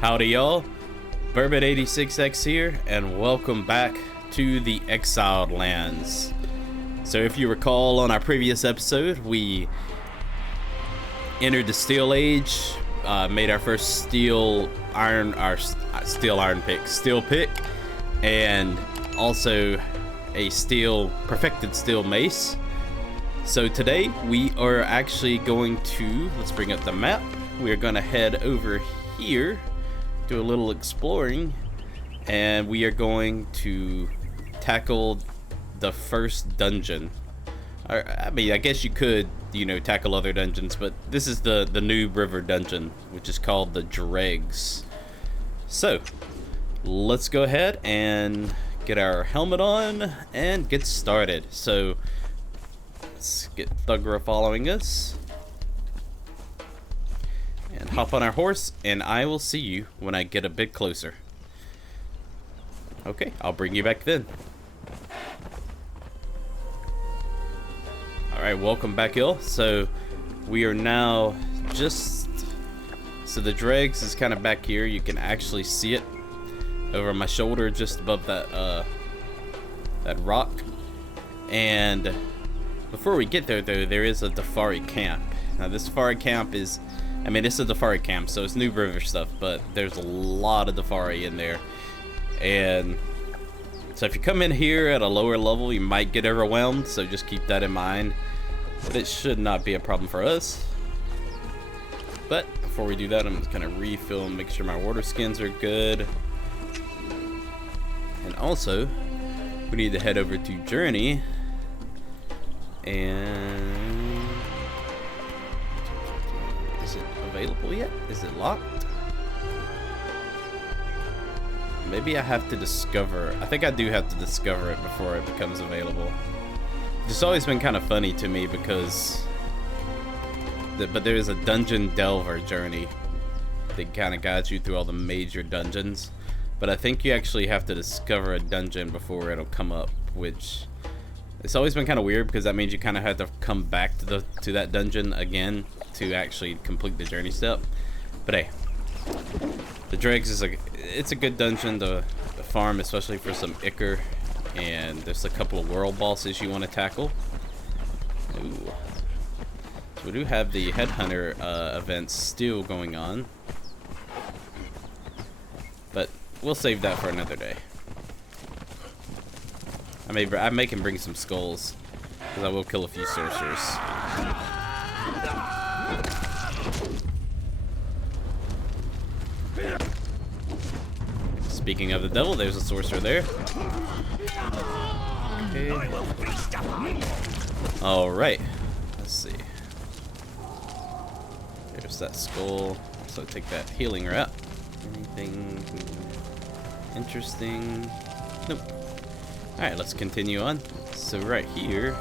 Howdy y'all, Bourbon86X here, and welcome back to the Exiled Lands. So if you recall, on our previous episode, we entered the Steel Age, made our first steel pick, and also a perfected steel mace. So today we are actually going to, let's bring up the map, we are going to head over here, do a little exploring, and we are going to tackle the first dungeon. I mean, I guess you could, tackle other dungeons, but this is the Noob River dungeon, which is called the Dregs. So, let's go ahead and get our helmet on and get started. So, let's get Thugra following us. And hop on our horse, and I will see you when I get a bit closer. Okay, I'll bring you back then. Alright, welcome back, y'all. So, we are now so the Dregs is kind of back here. You can actually see it over my shoulder, just above that, that rock. And before we get there, though, there is a Dafari camp. Now, this Dafari camp is... it's a Dafari camp, so it's Noob River stuff, but there's a lot of Dafari in there. And so if you come in here at a lower level, you might get overwhelmed, so just keep that in mind. But it should not be a problem for us. But before we do that, I'm just going to refill and make sure my water skins are good. And also, we need to head over to Journey. And... is it available yet? Is it locked? Maybe I have to discover. I think I do have to discover it before it becomes available. It's always been kind of funny to me because but there is a dungeon delver journey that kind of guides you through all the major dungeons, but I think you actually have to discover a dungeon before it'll come up, which it's always been kind of weird because that means you kind of have to come back to that dungeon again to actually complete the journey step. But hey, the Dregs is it's a good dungeon to farm, especially for some Ichor, and there's a couple of world bosses you want to tackle. Ooh. So we do have the headhunter events still going on, but we'll save that for another day. I may can bring some skulls, because I will kill a few sorcerers. Speaking of the devil, there's a sorcerer there. Okay. Alright. Let's see. There's that skull. So take that healing route. Anything interesting? Nope. Alright, let's continue on. So right here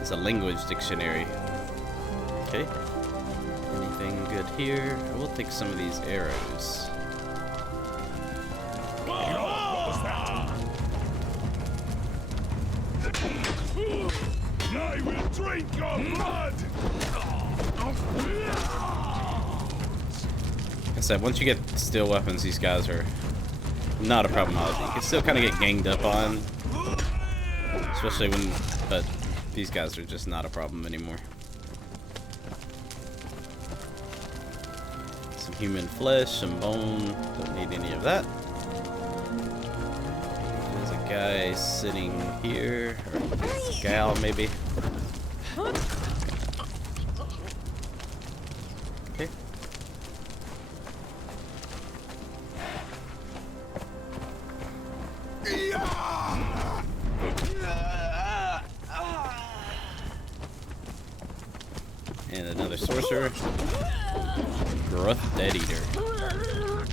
is a language dictionary. Okay. Anything good here? I will take some of these arrows. I will drink your blood. Like I said, once you get steel weapons, these guys are not a problem. You can still kind of get ganged up on, especially but these guys are just not a problem anymore. Some human flesh, some bone, don't need any of that. There's a guy sitting here, or a gal maybe. Okay. And another sorcerer. Gruff Dead Eater. Let's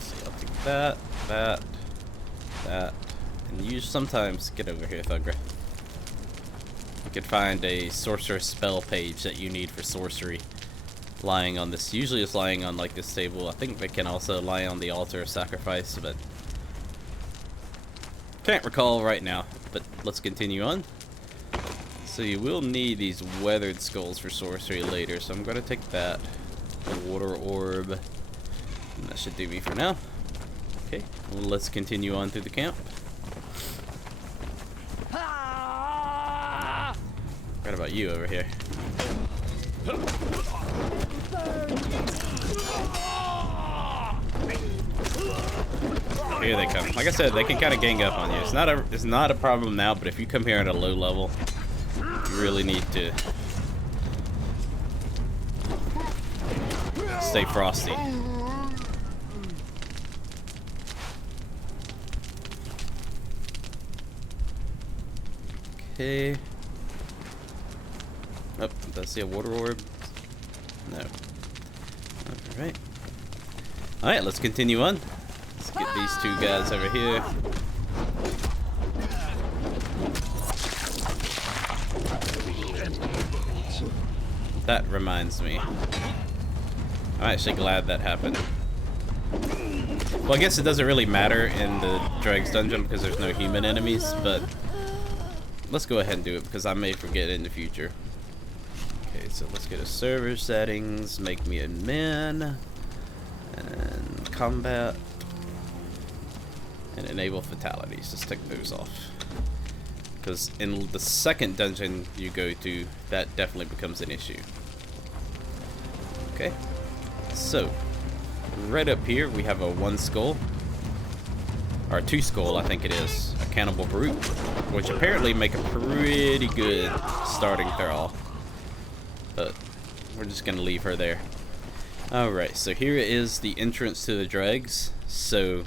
see, I'll take that, and you sometimes get over here, Thugra. You can find a sorcerer spell page that you need for sorcery lying on this. Usually it's lying on like this table. I think they can also lie on the altar of sacrifice, but can't recall right now. But let's continue on. So you will need these weathered skulls for sorcery later, so I'm gonna take that. A water orb. And that should do me for now. Okay, well, let's continue on through the camp. What about you over here? Here they come. Like I said, they can kind of gang up on you. It's not a problem now, but if you come here at a low level, you really need to stay frosty. Okay. Oh, did I see a water orb? No. Alright. Alright, let's continue on. Let's get these two guys over here. That reminds me. I'm actually glad that happened. Well, I guess it doesn't really matter in the Dregs dungeon because there's no human enemies, but let's go ahead and do it because I may forget in the future. Okay, so let's go to server settings, make me admin, and combat, and enable fatalities. Just take those off. Because in the second dungeon you go to, that definitely becomes an issue. Okay, so right up here we have a 1 skull, or 2 skull I think it is, a cannibal brute, which apparently make a pretty good starting thrall, but we're just gonna leave her there. Alright, so here is the entrance to the Dregs. So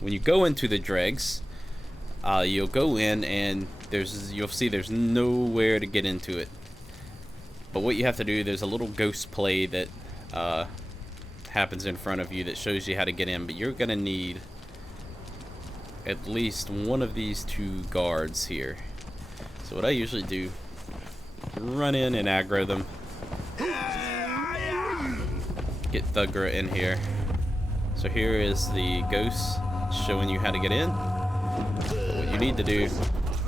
when you go into the Dregs, you'll go in and you'll see there's nowhere to get into it. But what you have to do, there's a little ghost play that happens in front of you that shows you how to get in, but you're gonna need at least one of these 2 guards here. So what I usually do, run in and aggro them. Get Thugra in here. So here is the ghost showing you how to get in. But what you need to do,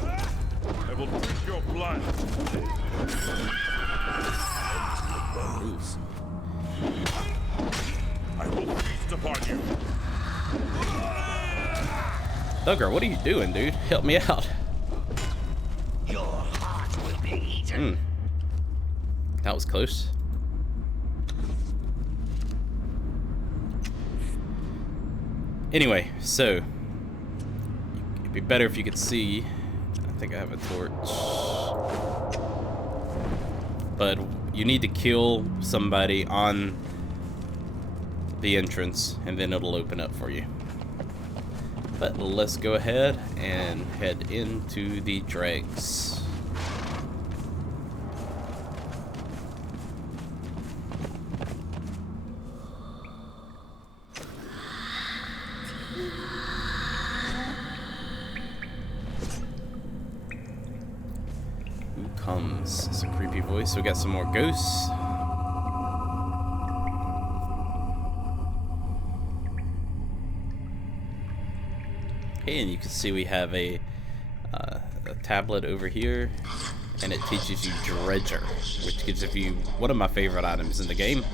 I will drink your blood. I will feast upon you. Thugra, what are you doing, dude? Help me out. Your heart will be eaten. That was close. Anyway, so it'd be better if you could see. I think I have a torch. But you need to kill somebody on the entrance and then it'll open up for you. But let's go ahead and head into the Dregs. Who comes? It's a creepy voice. We got some more ghosts. Okay, and you can see we have a tablet over here, and it teaches you Dredger, which gives you one of my favorite items in the game,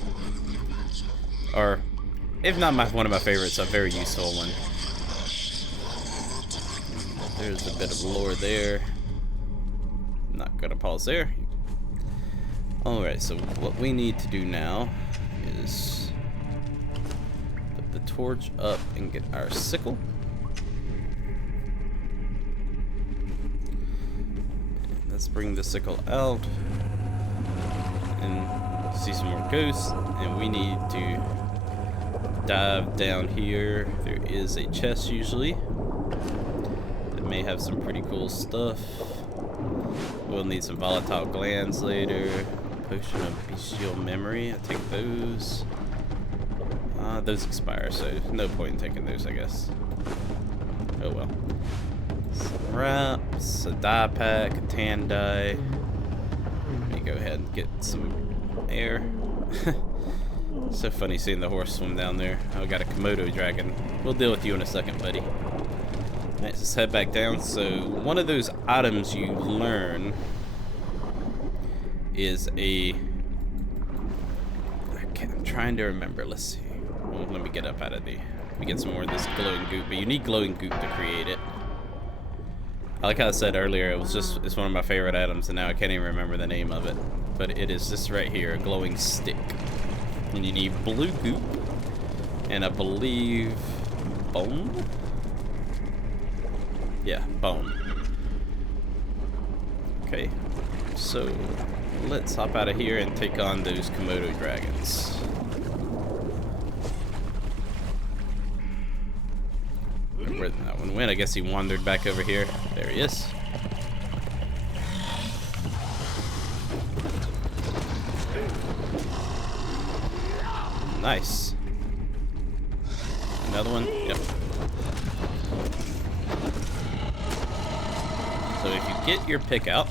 or if not one of my favorites, a very useful one. There's a bit of lore there. Not gonna pause there. Alright, so what we need to do now is put the torch up and get our sickle. Let's bring the sickle out and see some more ghosts, and we need to dive down here. There is a chest usually that may have some pretty cool stuff. We'll need some volatile glands later. Potion of bestial memory, I take those. Those expire, so no point in taking those, I guess. Oh well. Some wraps, a dye pack, a tan dye. Let me go ahead and get some air. So funny seeing the horse swim down there. Oh, I got a Komodo dragon. We'll deal with you in a second, buddy. Alright, let's head back down. So one of those items you learn is a... I'm trying to remember. Let's see. Well, let me get up out of the... Let me get some more of this glowing goop. But you need glowing goop to create it. Like I said earlier, it's one of my favorite items, and now I can't even remember the name of it. But it is this right here, a glowing stick. And you need blue goop, and I believe bone? Yeah, bone. Okay, so let's hop out of here and take on those Komodo dragons. Where did that one went? I guess he wandered back over here. There he is. Nice. Another one? Yep. So if you get your pick out,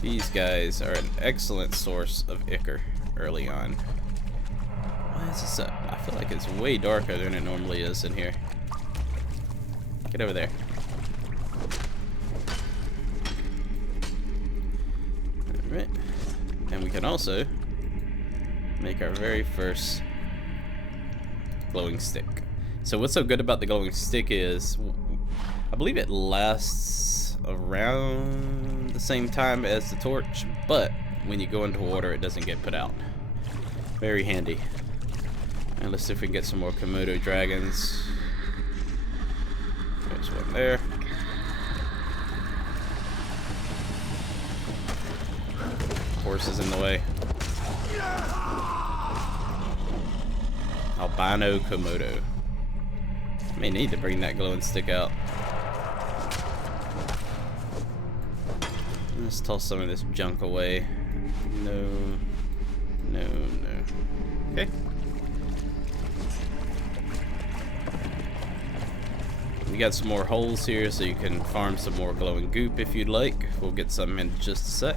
these guys are an excellent source of ichor early on. Why is this up? I feel like it's way darker than it normally is in here. Get over there. Alright. And we can also make our very first glowing stick. So what's so good about the glowing stick is, I believe it lasts around the same time as the torch, but when you go into water it doesn't get put out. Very handy. And let's see if we can get some more Komodo dragons. There's one there. Horse is in the way. Albino Komodo. May need to bring that glowing stick out. Let's toss some of this junk away. No. No, no. Okay. We got some more holes here so you can farm some more glowing goop if you'd like. We'll get some in just a sec.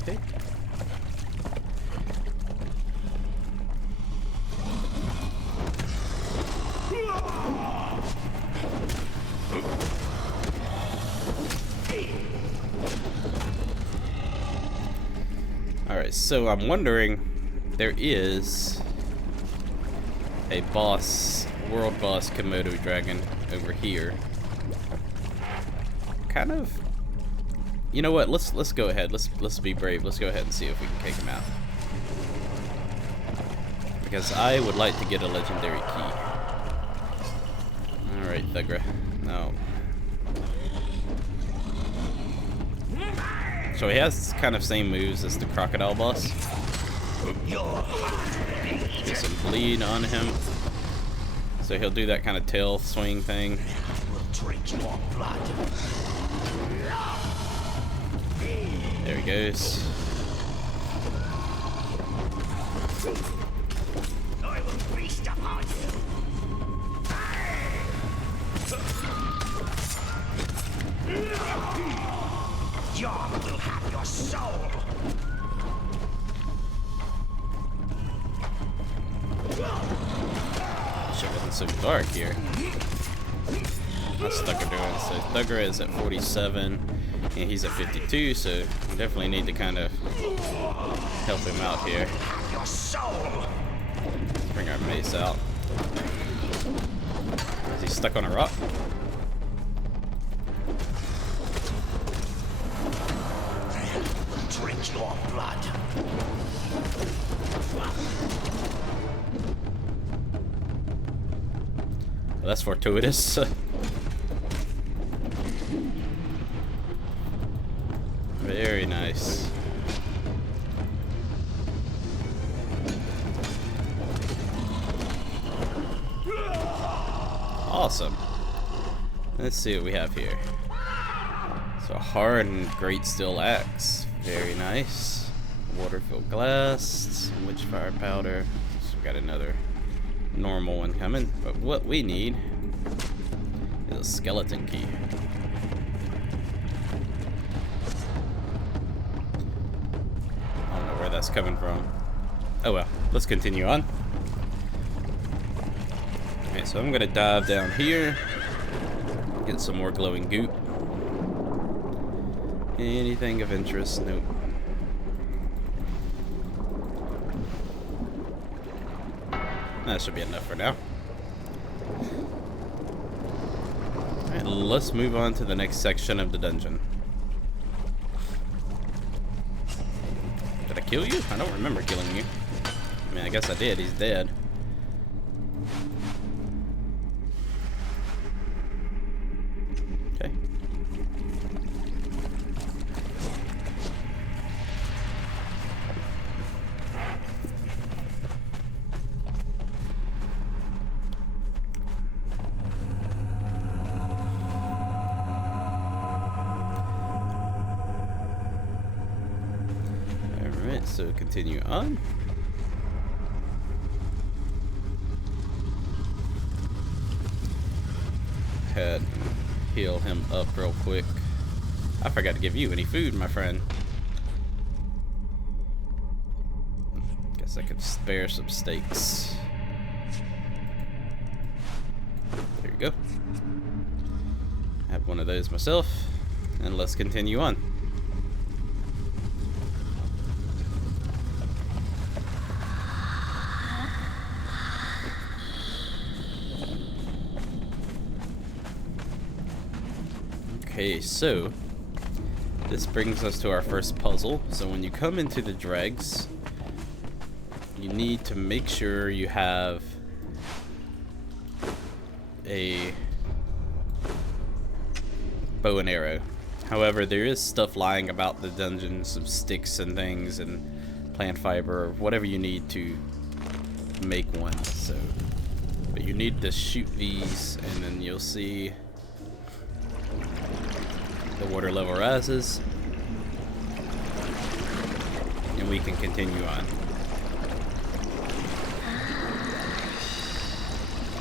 Okay. Alright, so I'm wondering, there is a boss, world boss Komodo dragon over here. Kind of, you know what, let's go ahead, let's be brave, let's go ahead and see if we can take him out. Because I would like to get a legendary key. Alright, Thugra. No. So he has kind of same moves as the crocodile boss. Get some bleed on him. So he'll do that kind of tail swing thing. There he goes. I will feast upon you. John will have your soul. Shit wasn't so dark here. What's Thugger doing? So Thugger is at 47 and he's at 52, so we definitely need to kind of help him out here. Your soul. Let's bring our mace out. Is he stuck on a rock? Drink your blood. Well, that's fortuitous. Very nice. Awesome. Let's see what we have here. So hardened great steel axe. Very nice. Water-filled glass. Witch fire powder. So we got another normal one coming. But what we need is a skeleton key. that's coming from. Oh well, let's continue on. Okay, so I'm gonna dive down here, get some more glowing goop. Anything of interest? Nope. That should be enough for now. Alright, let's move on to the next section of the dungeon. Did I kill you? I don't remember killing you. I mean, I guess I did. He's dead. Okay. Alright, so continue on. Head heal him up real quick. I forgot to give you any food, my friend. Guess I could spare some steaks. There you go. Have one of those myself, and let's continue on. Okay, so this brings us to our first puzzle. So when you come into the Dregs, you need to make sure you have a bow and arrow. However, there is stuff lying about the dungeon, some sticks and things and plant fiber, or whatever you need to make one. So, but you need to shoot these, and then you'll see the water level rises, and we can continue on.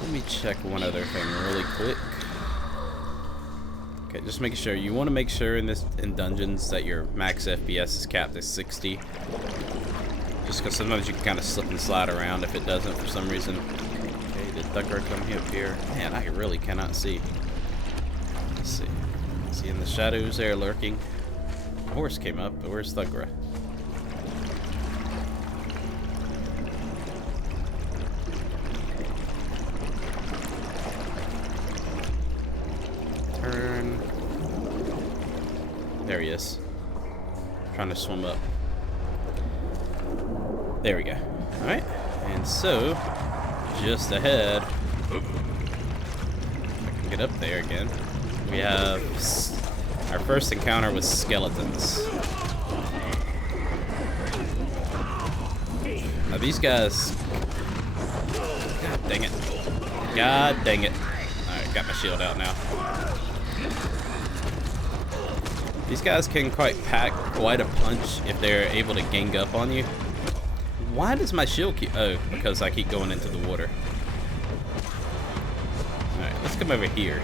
Let me check one other thing really quick. Okay, just making sure. You want to make sure in dungeons that your max FPS is capped at 60. Just because sometimes you can kind of slip and slide around if it doesn't for some reason. Okay, did Thugger come up here? Man, I really cannot see. Let's see. See in the shadows there lurking. The horse came up, but where's Thugra? Turn. There he is. Trying to swim up. There we go. Alright. And so, just ahead. I can get up there again. We have our first encounter with skeletons. Now these guys... God dang it. God dang it. Alright, got my shield out now. These guys can pack quite a punch if they're able to gang up on you. Why does my shield keep... Oh, because I keep going into the water. Alright, let's come over here.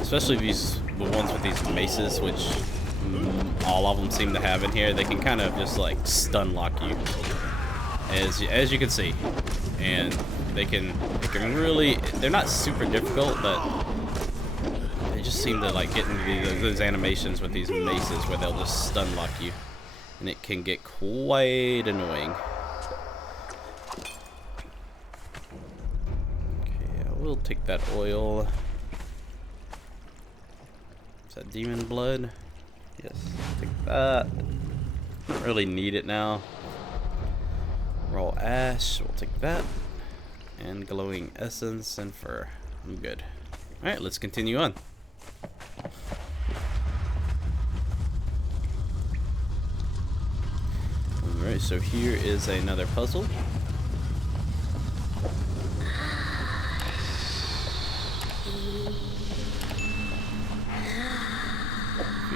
Especially the ones with these maces, which all of them seem to have in here. They can kind of just like stun lock you, as you can see, and they can really. They're not super difficult, but they just seem to like get into those animations with these maces where they'll just stun lock you, and it can get quite annoying. Okay, I will take that oil. Is that demon blood? Yes, take that. Don't really need it now. Raw ash, we'll take that. And glowing essence and fur. I'm good. Alright, let's continue on. Alright, so here is another puzzle.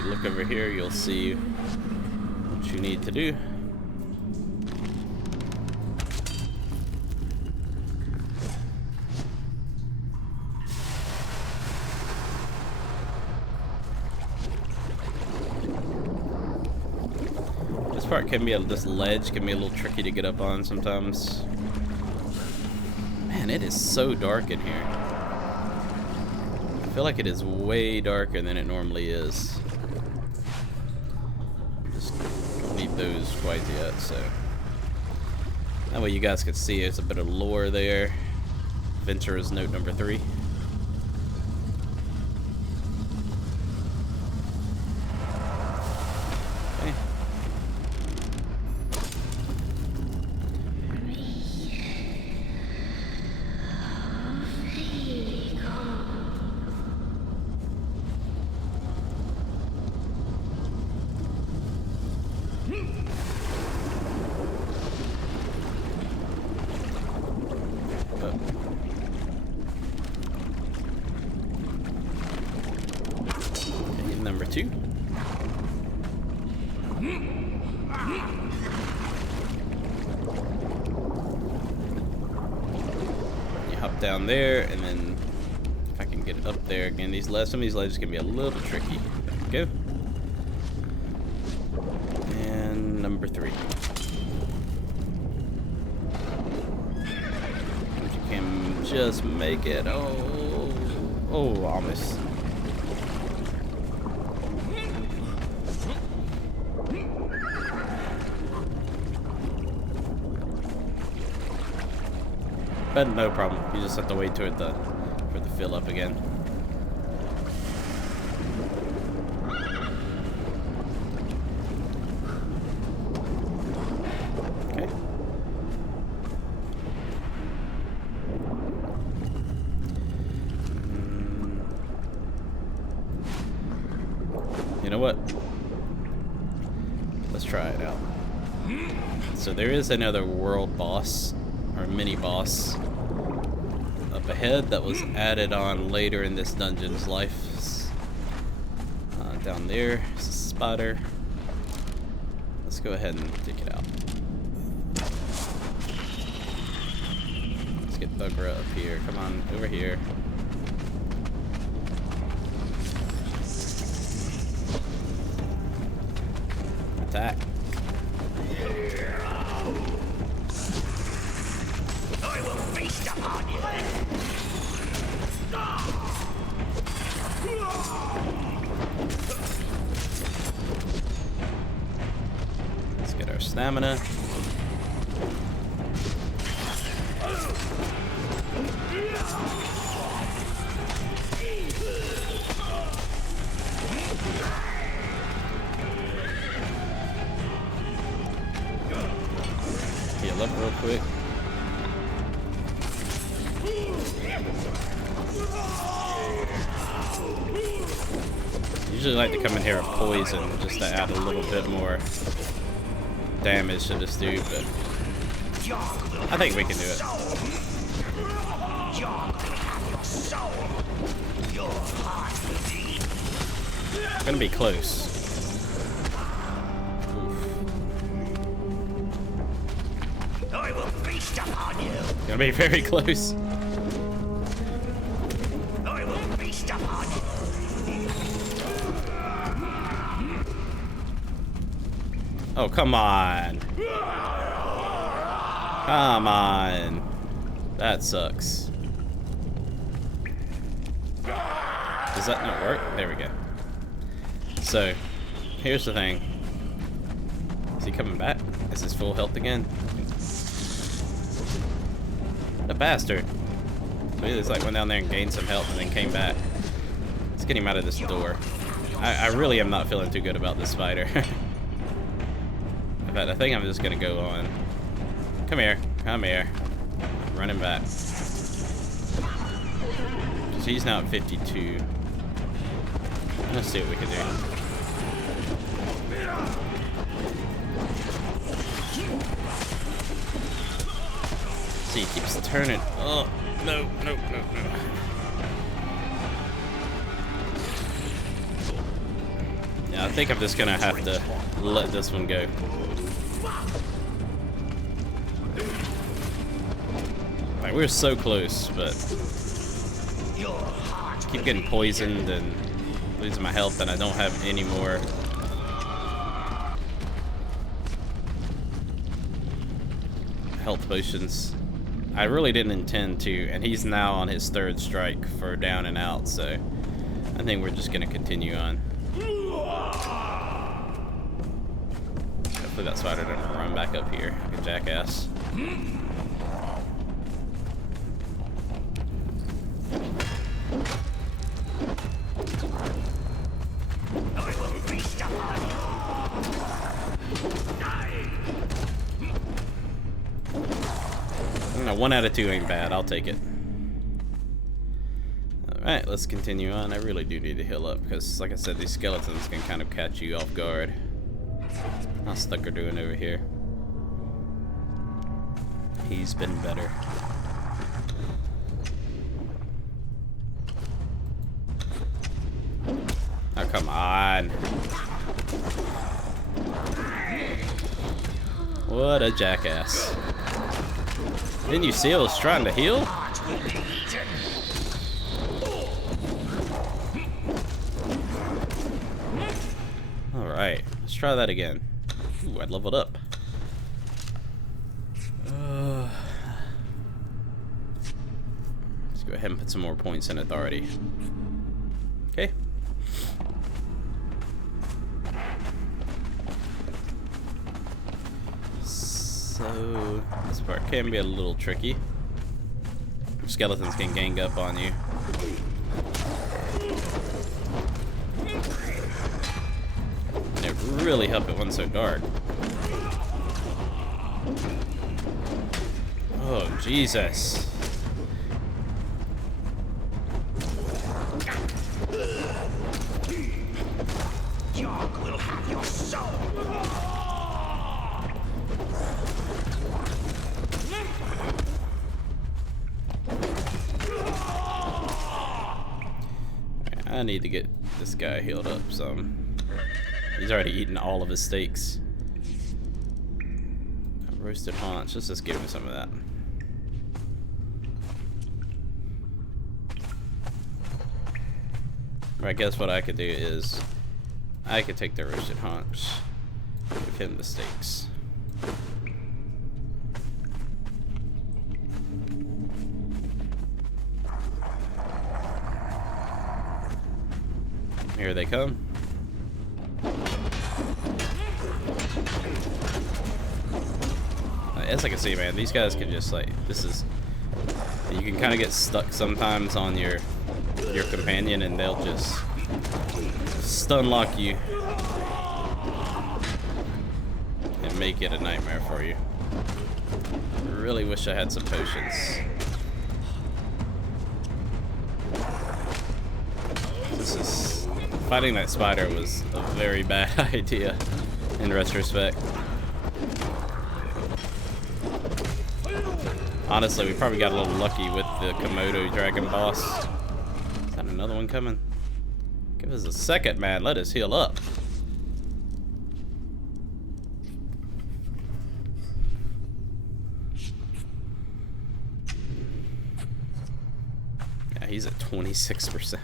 Look over here, you'll see what you need to do. part can be this ledge can be a little tricky to get up on sometimes. Man, it is so dark in here. I feel like it is way darker than it normally is. Just don't need those quite yet, so that way you guys can see there's a bit of lore there. Venturer's note number 3. Okay. Number 2. You hop down there, and then if I can get it up there again, some of these ledges can be a little tricky. There we go. And number 3. If you can just make it. Oh, almost. But no problem. You just have to wait for it to fill up again. Okay. You know what? Let's try it out. So there is another world boss, or mini boss, up ahead that was added on later in this dungeon's life. Down there is a spider. Let's go ahead and take it out. Let's get Bugra up here. Come on, over here. Attack. I will feast upon you. Let's get our stamina. Heal up real quick. Usually like to come in here with poison just to add a little bit more damage to this dude, but I think we can do it. It's gonna be close. I will feast upon you. It's gonna be very close. I will feast upon you. Oh, come on. Come on. That sucks. Does that not work? There we go. So, here's the thing. Is he coming back? Is his full health again? What a bastard. So he just like went down there and gained some health and then came back. Let's get him out of this door. I really am not feeling too good about this spider. In fact, I think I'm just gonna go on. Come here. Come here. Running back. Because he's now at 52. Let's see what we can do. See, he keeps turning. Oh, no, no, no, no. Yeah, I think I'm just gonna have to let this one go. Like, we're so close, but keep getting poisoned and losing my health, and I don't have any more potions. I really didn't intend to, and he's now on his 3rd strike for down and out, so I think we're just gonna continue on. Hopefully that spider doesn't run back up here, like a jackass. No, 1 out of 2 ain't bad. I'll take it. Alright, let's continue on. I really do need to heal up because, like I said, these skeletons can kind of catch you off guard. How's Stucker doing over here? He's been better. Oh, come on. What a jackass. Didn't you see I was trying to heal? Alright, let's try that again. Ooh, I leveled up. Let's go ahead and put some more points in authority. Okay. So, this part can be a little tricky. Skeletons can gang up on you. And it really helped it wasn't so dark. Oh, Jesus. Jog will have your soul. I need to get this guy healed up some. He's already eaten all of his steaks. Roasted haunch. Let's just give him some of that. I guess what I could do is I could take the roasted haunch, give him the steaks. Here they come. As I can see, man, these guys can just like, this is, you can kind of get stuck sometimes on your companion and they'll just stun lock you and make it a nightmare for you. I really wish I had some potions. This is, fighting that spider was a very bad idea in retrospect. Honestly, we probably got a little lucky with the Komodo dragon boss. Is that another one coming? Give us a second, man. Let us heal up. Yeah, he's at 26%.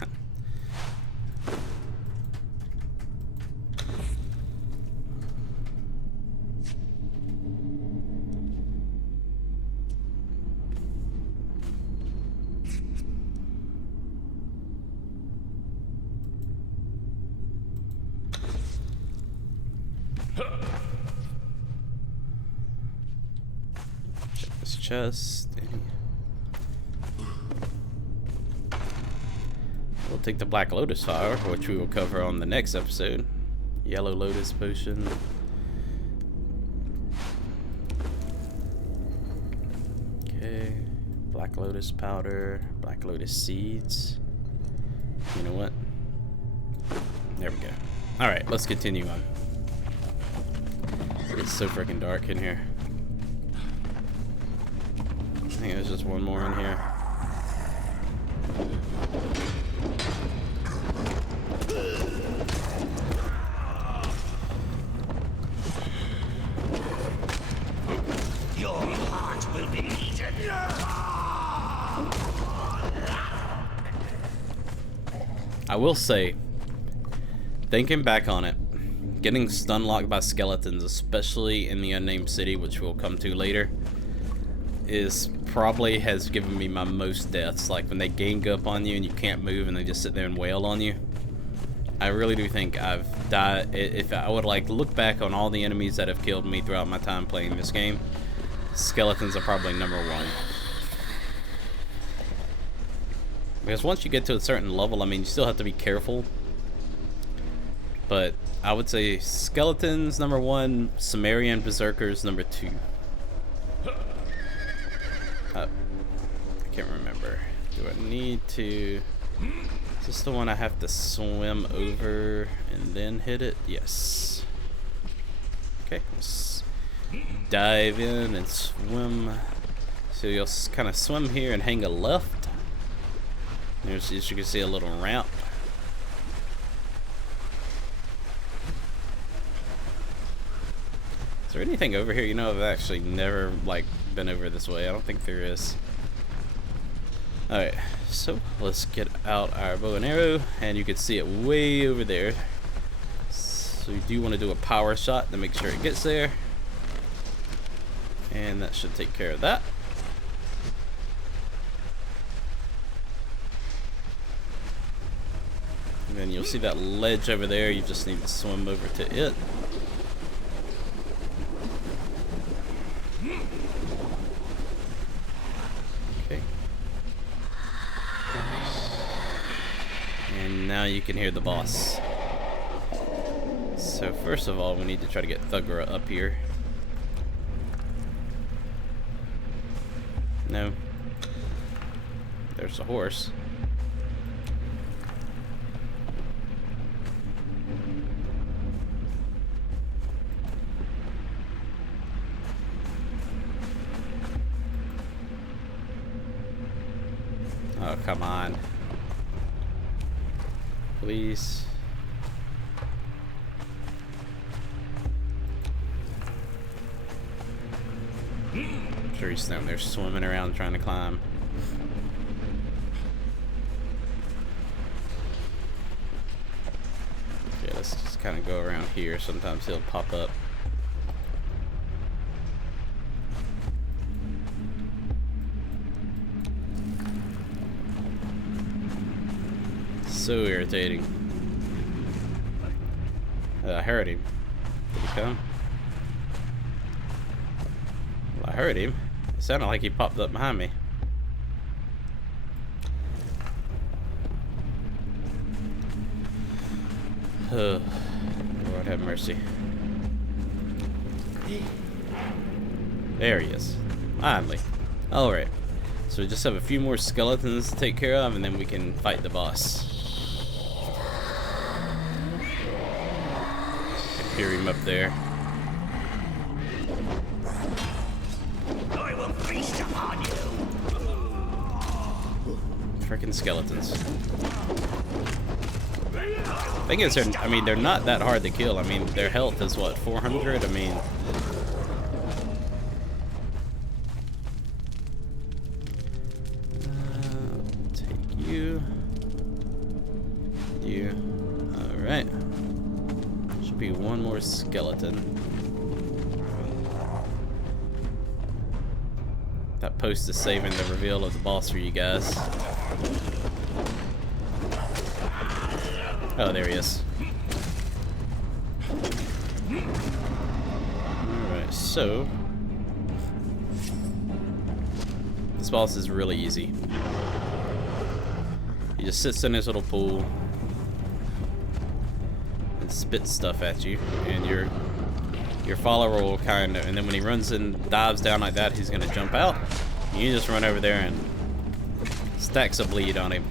Check this chest. We'll take the Black Lotus Flower, which we will cover on the next episode. Yellow Lotus Potion. Okay. Black Lotus Powder. Black Lotus Seeds. You know what? There we go. Alright, let's continue on. It's so freaking dark in here. I think there's just one more in here. Your heart will be eaten. I will say, thinking back on it, getting stun locked by skeletons, especially in the Unnamed City, which we'll come to later, is probably has given me my most deaths. Like when they gang up on you and you can't move and they just sit there and wail on you. I really do think I've died. If I would like look back on all the enemies that have killed me throughout my time playing this game, skeletons are probably number one. Because once you get to a certain level, I mean, you still have to be careful. But I would say skeletons number one, Sumerian berserkers number two. I can't remember. Do I need to... Is this the one I have to swim over and then hit it? Yes. Okay, let's dive in and swim. So you'll kind of swim here and hang a left. There's, as you can see, a little ramp. Is there anything over here? You know, I've actually never like been over this way. I don't think there is. Alright, so let's get out our bow and arrow, and you can see it way over there. So you do want to do a power shot to make sure it gets there. And that should take care of that. And then you'll see that ledge over there. You just need to swim over to it. Okay. And now you can hear the boss. So first of all, we need to try to get Thugra up here. No. There's a horse. Oh, come on. Please. I'm sure he's down there swimming around trying to climb. Okay, let's just kind of go around here. Sometimes he'll pop up. So irritating. I heard him. Did he come? Well, I heard him. It sounded like he popped up behind me. Oh, Lord have mercy. There he is. Finally. Alright. So we just have a few more skeletons to take care of, and then we can fight the boss. Hear him up there. I will feast upon you. Frickin' skeletons. Thing is, I mean, they're not that hard to kill. I mean, their health is what, 400? I mean, take you. You. All right. Should be one more skeleton. That post is saving the reveal of the boss for you guys. Oh, there he is. Alright, so this boss is really easy. He just sits in his little pool and spits stuff at you, and your follower will kind of, and then when he runs and dives down like that, he's gonna jump out. You just run over there and stacks a bleed on him.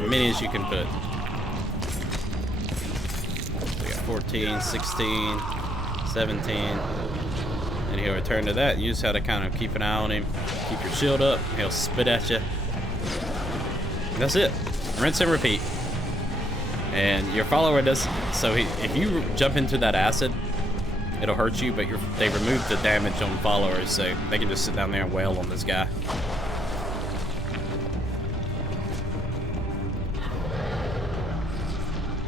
As many as you can put. We got 14, 16, 17. And he'll return to that. You just have to kind of keep an eye on him. Keep your shield up. He'll spit at you. And that's it. Rinse and repeat. And your follower does. So if you jump into that acid, it'll hurt you, but they remove the damage on followers, so they can just sit down there and wail on this guy.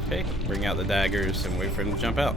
Okay, bring out the daggers and wait for him to jump out.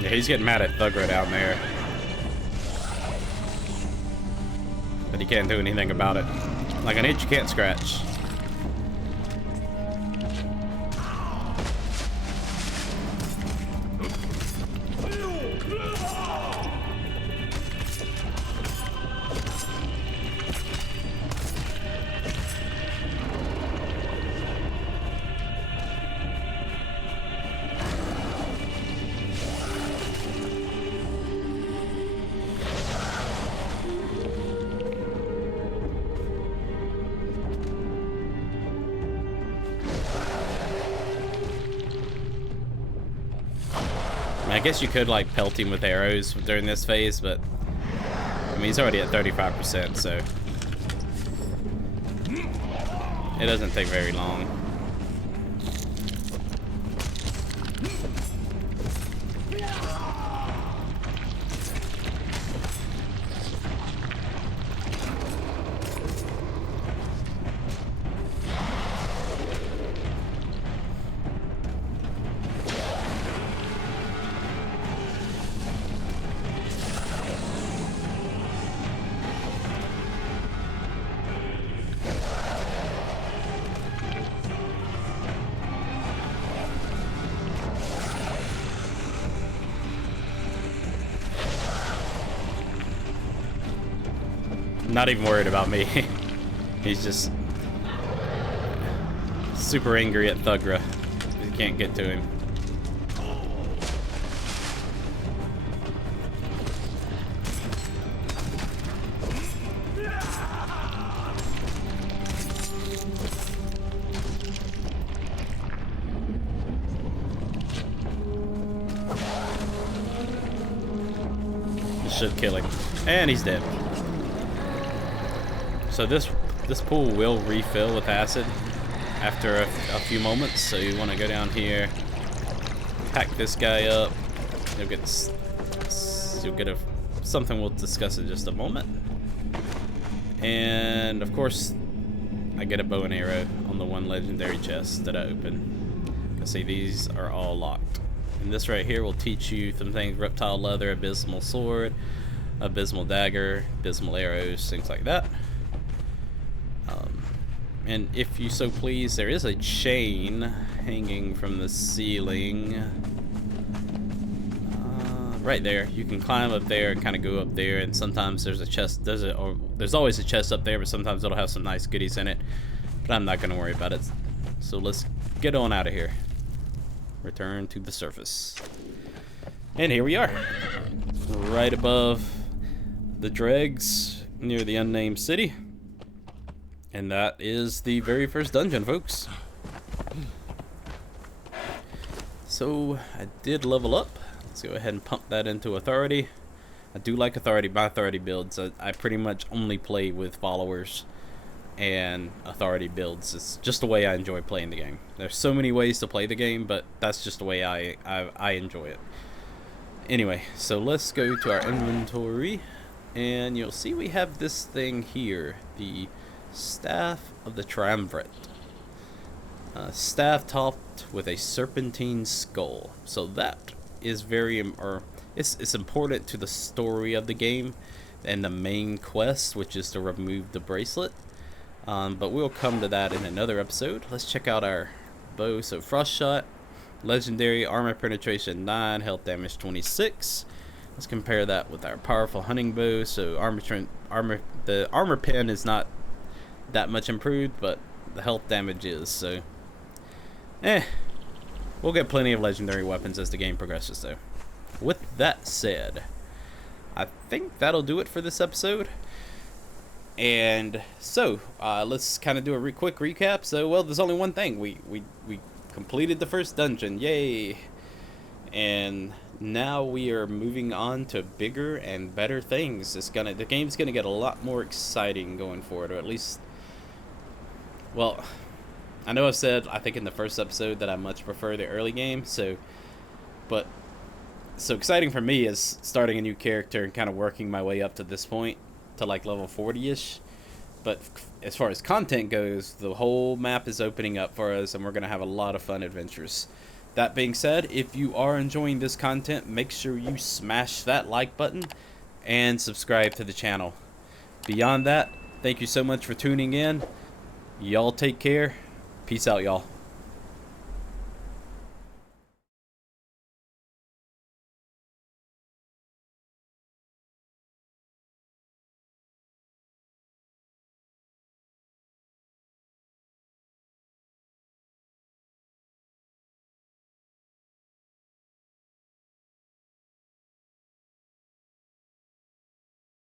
Yeah, he's getting mad at Thugra down there. But he can't do anything about it. Like an itch you can't scratch. I guess you could like pelt him with arrows during this phase, but I mean he's already at 35%, so it doesn't take very long. Not even worried about me. He's just super angry at Thugra. You can't get to him. This should kill him. And he's dead. So this pool will refill with acid after a few moments. So you want to go down here, pack this guy up. You'll get something we'll discuss in just a moment. And of course, I get a bow and arrow on the one legendary chest that I open. You can see these are all locked. And this right here will teach you some things: reptile leather, abysmal sword, abysmal dagger, abysmal arrows, things like that. And if you so please, there is a chain hanging from the ceiling right there. You can climb up there and kind of go up there, and sometimes there's a chest. There's always a chest up there, but sometimes it'll have some nice goodies in it. But I'm not going to worry about it. So let's get on out of here. Return to the surface. And here we are, right above the Dregs, near the unnamed city. And that is the very first dungeon, folks. So I did level up. Let's go ahead and pump that into authority. I do like authority. My authority builds, I pretty much only play with followers and authority builds. It's just the way I enjoy playing the game. There's so many ways to play the game, but that's just the way I enjoy it. Anyway, so let's go to our inventory, and you'll see we have this thing here, the Staff of the Triumvirate. Staff topped with a serpentine skull. So that is it's important to the story of the game and the main quest, which is to remove the bracelet. But we'll come to that in another episode. Let's check out our bow. So frost shot, legendary, armor penetration 9, health damage 26. Let's compare that with our powerful hunting bow. So the armor pen is not that much improved, but the health damage is. So we'll get plenty of legendary weapons as the game progresses, though. With that said, I think that'll do it for this episode. And so let's kind of do a quick recap. So, well, there's only one thing. We completed the first dungeon, yay! And now we are moving on to bigger and better things. The game's gonna get a lot more exciting going forward, or at least, well, I know I've said, I think in the first episode, that I much prefer the early game, so exciting for me is starting a new character and kind of working my way up to this point, to like level 40-ish. But as far as content goes, the whole map is opening up for us, and we're going to have a lot of fun adventures. That being said, if you are enjoying this content, make sure you smash that like button and subscribe to the channel. Beyond that, thank you so much for tuning in. Y'all take care. Peace out, y'all.